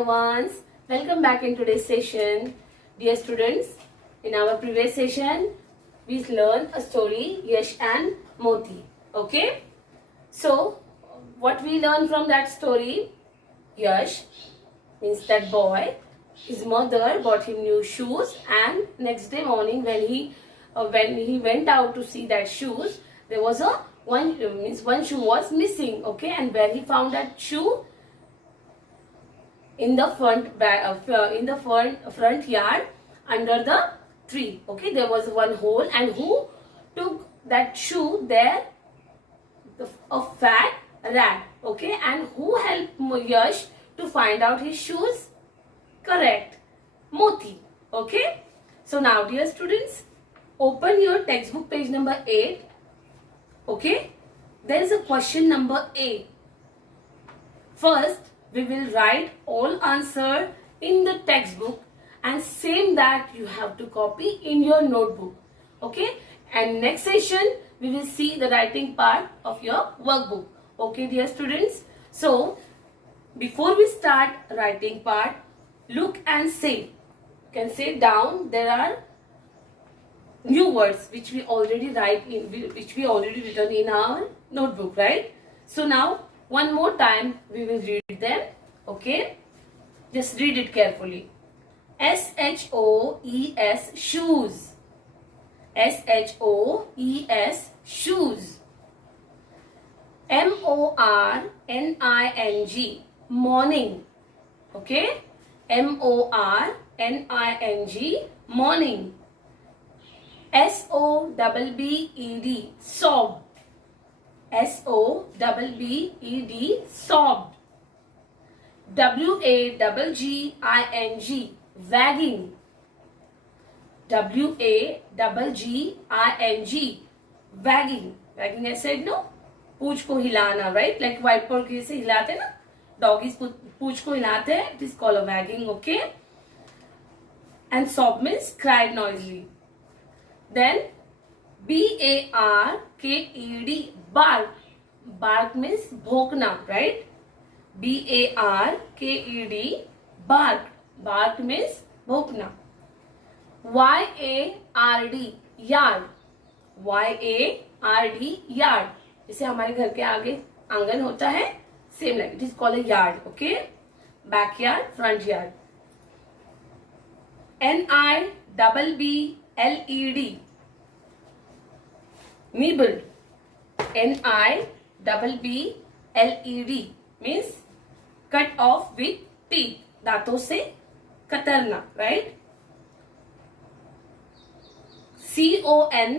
dear ones, welcome back in today's session. Dear students, in our previous session, we learned a story, Yash and Moti. Okay? So, what we learned from that story, Yash means that boy, his mother bought him new shoes, and next day morning when he went out to see that shoes, there was one shoe was missing. Okay, and where he found that shoe? In the front yard under the tree. Okay, there was one hole, and who took that shoe there? A fat rat. Okay, and who helped Yash to find out his shoes? Correct, Moti. Okay, so now dear students, open your textbook page number 8. Okay, there is a question number A. First, we will write all answer in the textbook, and same that you have to copy in your notebook. Okay, and next session we will see the writing part of your workbook. Okay, dear students. So before we start writing part, look and say. You can say down there are new words which we already written in our notebook, right? So now one more time we will read them. Okay, just read it carefully. SHOES, shoes. SHOES, shoes. MORNING, morning. Okay, MORNING, morning. SOBBED, sob. SOBBED, sobbed. WAGGING, wagging. WAGGING, wagging. Wagging I said no, पूछ को हिलाना, right? Like white paw से हिलाते ना, doggies पूछ को हिलाते हैं. It is called a wagging. Okay, and sob means cried noisily. Then BARKED, bark. Bark means bhokna, right? BARKED, bark. Bark means bhokna. YARD, yard. YARD, yard. जैसे हमारे घर के आगे आंगन होता है, same like it is called a yard. Okay, backyard, front yard. NIBBLED, nibble. NIBBLED means cut off with teeth, दांतों से कतरना, right? CONDITION,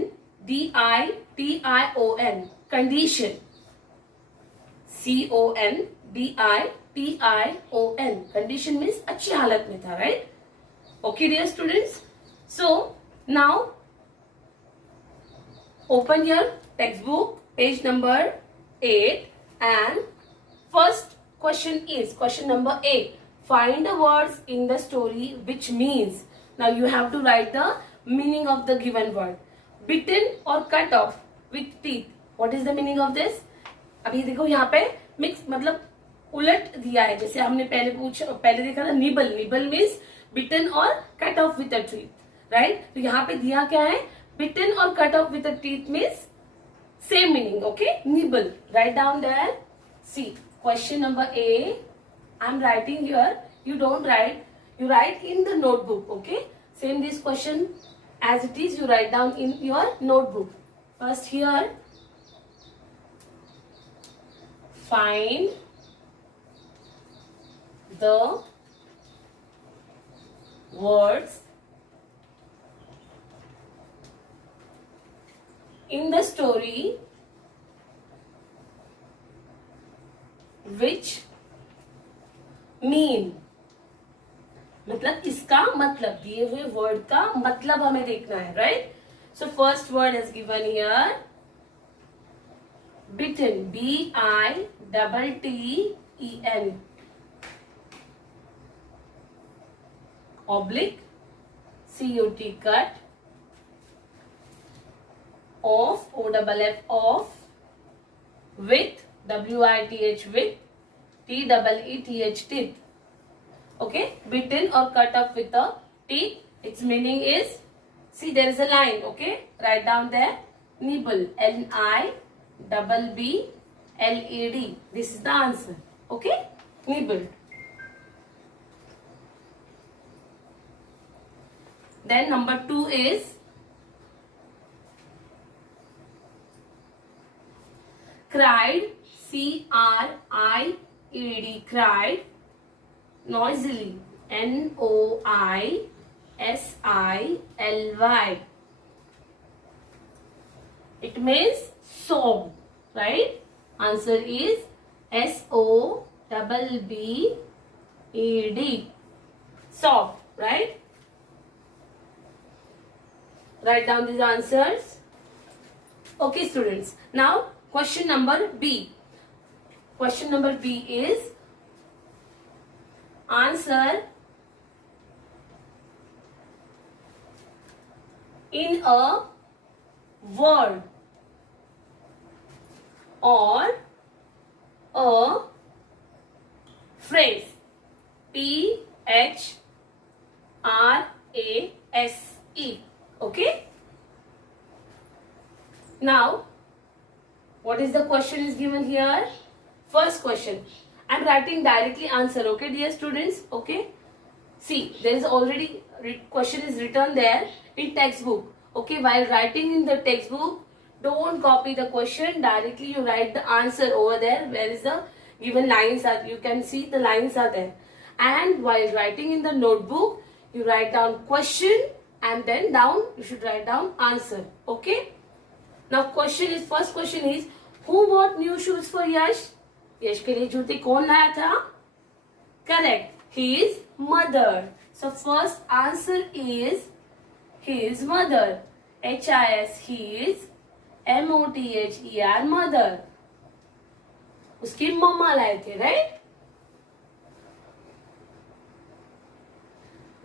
condition. CONDITION, condition means अच्छी हालत में था, right? Okay, dear students. So now open your textbook page number 8, and first question is question number A. Find the words in the story which means. Now you have to write the meaning of the given word. Bitten or cut off with teeth. What is the meaning of this? अभी देखो यहाँ पे mix मतलब उलट दिया है. जैसे हमने पहले देखा था निबल. निबल मीन्स बिटन और cut off with a teeth, right? तो यहाँ पे दिया क्या है? बिटन और cut off with a teeth means same meaning. Okay, nibble. Write down there. See question number A. I am writing here. You don't write, you write in the notebook. Okay, same this question as it is, you write down in your notebook. First here, find the words in the story which mean. मतलब इसका मतलब, दिए हुए word का मतलब हमें देखना है, right? So first word is given here, bitten. BITTEN, oblique, CUT, cut, off, OFF, off, with, WITH, with, TEETH, teeth. Okay, bitten or cut up with the teeth. Its meaning is, see there is a line. Okay, write down there. Nibble. N-I-B-B-L-E-D. This is the answer. Okay, nibbled. Then number 2 is cried. C-R-I-E-D. Cried noisily. N-O-I-S-I-L-Y. It means sob, right? Answer is S-O-B-B-E-D. Sob, right? Write down these answers. Okay, students. Now, question number B. Question number B is answer in a word or a phrase. P-H-R-A-S-E. Okay. Now, what is the question is given here? First question. I am writing directly answer. Okay, dear students. Okay. See, there is already question is written there in textbook. Okay, while writing in the textbook, don't copy the question directly. You write the answer over there. Where is the given lines are? You can see the lines are there. And while writing in the notebook, you write down question and then down you should write down answer. Okay. Now first question is, who bought new shoes for Yash? यश के लिए जूते कौन लाया था? Correct. His mother. So first answer is his mother. H-I-S. His. M-O-T-H-E-R. Mother. उसकी मम्मा लाए थे, right?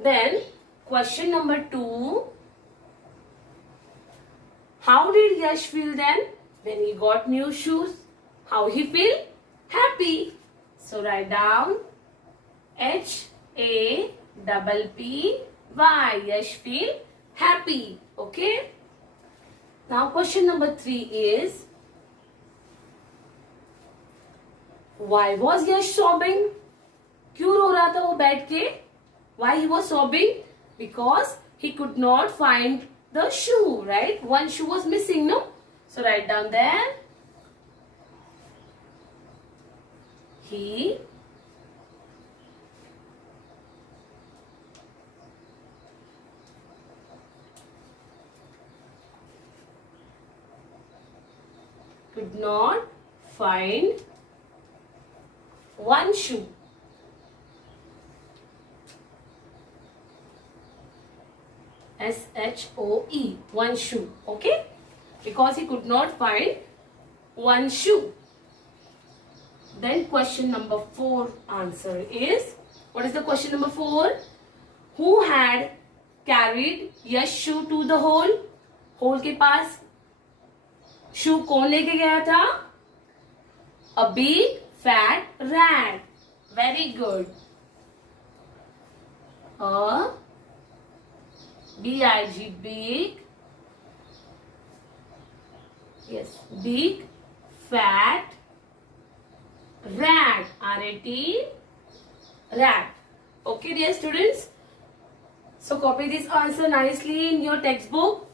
Then question number 2. How did Yash feel then when he got new shoes? How he feel? Happy. So write down H-A-P-P-Y. Yash feel happy. Okay. Now question number 3 is, why was Yash sobbing? क्यों रो रहा था वो बैठ के? Why he was sobbing? Because he could not find the shoe, right? One shoe was missing, no? So write down there. He could not find one shoe. S-H-O-E. One shoe. Okay? Because he could not find one shoe. Then question number 4 answer is, what is the question number 4? Who had carried Yash shoe to the hole? Hole के पास shoe कौन लेके गया था? A big fat rat. Very good. A B-I-G, big. Yes, big fat rat. R-A-T, rat. Okay, dear students. So copy this answer nicely in your textbook.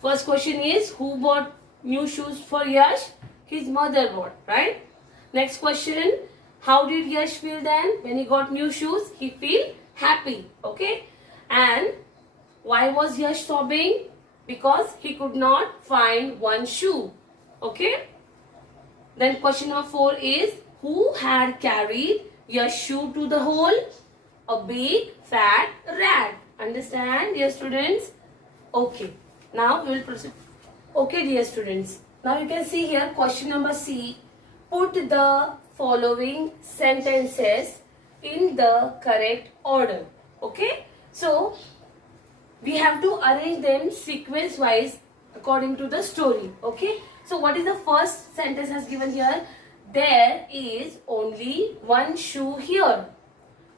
First question is, who bought new shoes for Yash? His mother bought, right? Next question, how did Yash feel then when he got new shoes? He feel happy. Okay. And why was Yash sobbing? Because he could not find one shoe. Okay. Then question number 4 is, who had carried Yash shoe to the hole? A big fat rat. Understand, dear students? Okay. Now we will proceed. Okay, dear students. Now you can see here question number C. Put the following sentences in the correct order. Okay. So we have to arrange them sequence wise according to the story. Okay. So what is the first sentence has given here? There is only one shoe here.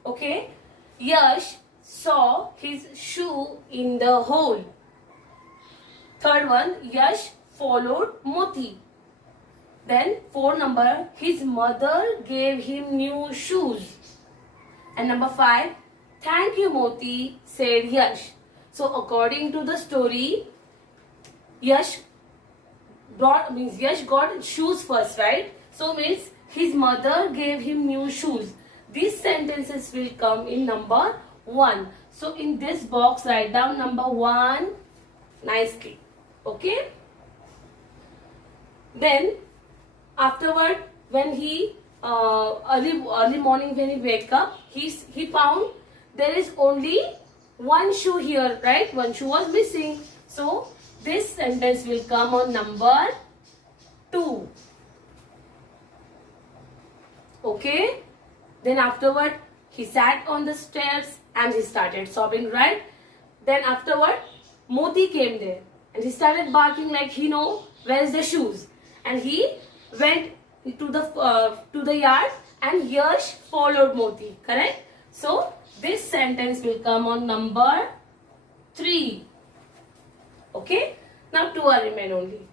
Okay. Yash saw his shoe in the hole. Third one, Yash followed Moti. Then 4 number, his mother gave him new shoes. And number 5, thank you Moti, said Yash. So according to the story, Yash got shoes first, right? So means his mother gave him new shoes. These sentences will come in number 1. So in this box, write down number 1 nicely. Okay. Then afterward, when he early morning when he wake up, he found there is only one shoe here, right? One shoe was missing. So this sentence will come on number 2. Okay. Then afterward, he sat on the steps and he started sobbing, right? Then afterward, Moti came there and he started barking like he know where's the shoes. And he went to the yard and Yash followed Moti, correct? So this sentence will come on number 3. Okay. Now 2 are remain only.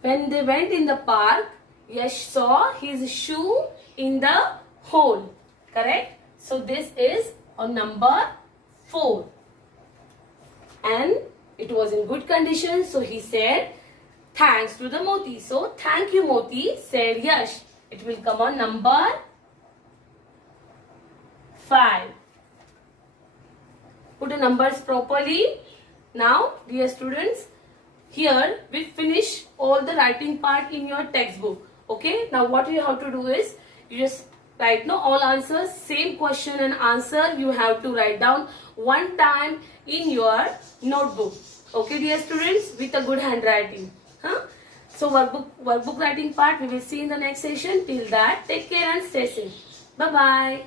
When they went in the park, Yash saw his shoe in the hole. Correct? So this is on number 4. And it was in good condition. So he said, thanks to the Moti. So thank you Moti, said Yash. It will come on number 5. Put the numbers properly. Now, dear students, here we finish all the writing part in your textbook. Okay. Now what you have to do is, you just write all answers, same question and answer you have to write down one time in your notebook. Okay dear students, with a good handwriting. So workbook writing part we will see in the next session. Till that, take care and stay safe. Bye bye.